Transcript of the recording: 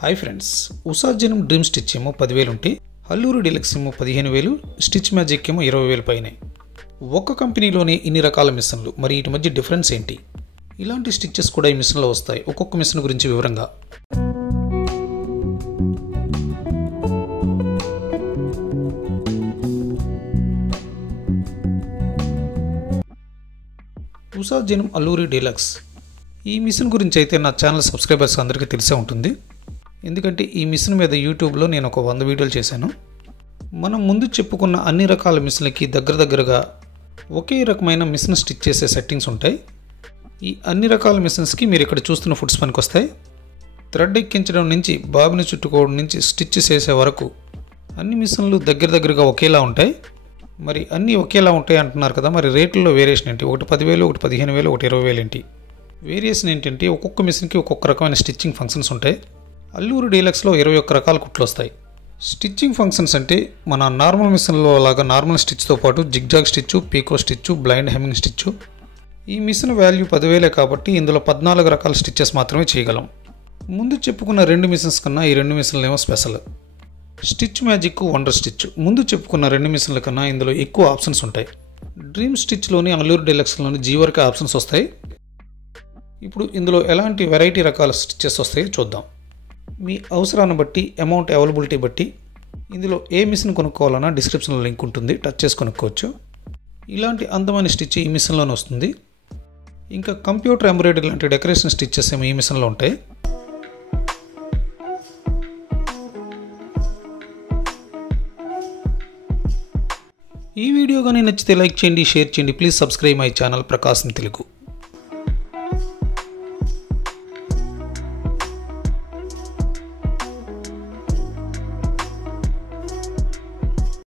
Hi friends, Usha జనం dream stitch ఏమో 10,000 ఉంటే అల్లూరి డీలక్స్ ఏమో 15,000, స్టిచ్ మ్యాజిక్ ఏమో 20,000 పైనే. ఒక్క కంపెనీలోనే ఇన్ని రకాల మిషన్లు, మరి వీటి మధ్య డిఫరెన్స్ ఏంటి? ఇలాంటి స్టిచ్చెస్ కూడా ఈ మిషన్లో వస్తాయి. ఒక్కొక్క మిషన్ గురించి వివరంగా. ఉషా జనం అల్లూరి డీలక్స్ ఈ మిషన్ గురించి అయితే నా ఛానల్ సబ్స్క్రైబర్స్ అందరికీ తెలిసే ఉంటుంది. ఎందుకంటే ఈ మిషన్ మీద యూట్యూబ్లో నేను ఒక 100 వీడియోలు చేశాను. మనం ముందు చెప్పుకున్న అన్ని రకాల మిషన్లకి దగ్గరగా ఒకే రకమైన మిషన్ స్టిచ్ చేసే సెట్టింగ్స్ ఉంటాయి. ఈ అన్ని రకాల మిషన్స్కి మీరు ఇక్కడ చూస్తున్న ఫుట్స్ పనికి వస్తాయి. థ్రెడ్ ఎక్కించడం నుంచి బాబిని చుట్టుకోవడం నుంచి స్టిచ్ చేసే వరకు అన్ని మిషన్లు దగ్గరగా ఒకేలా ఉంటాయి. మరి అన్నీ ఒకేలా ఉంటాయి అంటున్నారు కదా, మరి రేట్లలో వేరియేషన్ ఏంటి? ఒకటి 10,000, ఒకటి 15,000, ఒకటి 20,000 ఏంటి? వేరియేషన్ ఏంటంటే ఒక్కొక్క మిషన్కి ఒక్కొక్క రకమైన స్టిచ్చింగ్ ఫంక్షన్స్ ఉంటాయి. అల్లూరి డీలక్స్లో 21 రకాల కుట్లు వస్తాయి. స్టిచ్చింగ్ ఫంక్షన్స్ అంటే మన నార్మల్ మిషన్లో లాగా నార్మల్ స్టిచ్తో పాటు zigzag stitch, picot stitch, blind hemming stitch. ఈ మిషన్ వాల్యూ 10,000 కాబట్టి ఇందులో 14 రకాల స్టిచ్చెస్ మాత్రమే చేయగలం. ముందు చెప్పుకున్న 2 మిషన్స్ కన్నా ఈ 2 మిషన్లు ఏమో special. Stitch magic, wonder stitch. ముందు చెప్పుకున్న 2 మిషన్ల కన్నా ఇందులో ఎక్కువ ఆప్షన్స్ ఉంటాయి. డ్రీమ్ స్టిచ్లోని అల్లూరి డీలక్స్లోని G వరకు ఆప్షన్స్ వస్తాయి. ఇప్పుడు ఇందులో ఎలాంటి వెరైటీ రకాల స్టిచ్చెస్ వస్తాయో చూద్దాం. మీ అవసరాన్ని బట్టి, అమౌంట్ అవైలబిలిటీ బట్టి ఇందులో ఏ మిషన్ కొనుక్కోవాలన్నా డిస్క్రిప్షన్లో లింక్ ఉంటుంది, టచ్ చేసి కొనుక్కోవచ్చు. ఇలాంటి అందమైన స్టిచ్ ఈ మిషన్లోనే వస్తుంది. ఇంకా కంప్యూటర్ ఎంబ్రాయిడరీ లాంటి డెకరేషన్ స్టిచ్చెస్ ఏమో ఈ మిషన్లో ఉంటాయి. ఈ వీడియో కానీ నచ్చితే లైక్ చేయండి, షేర్ చేయండి. Please subscribe my channel Prakasam Telugu.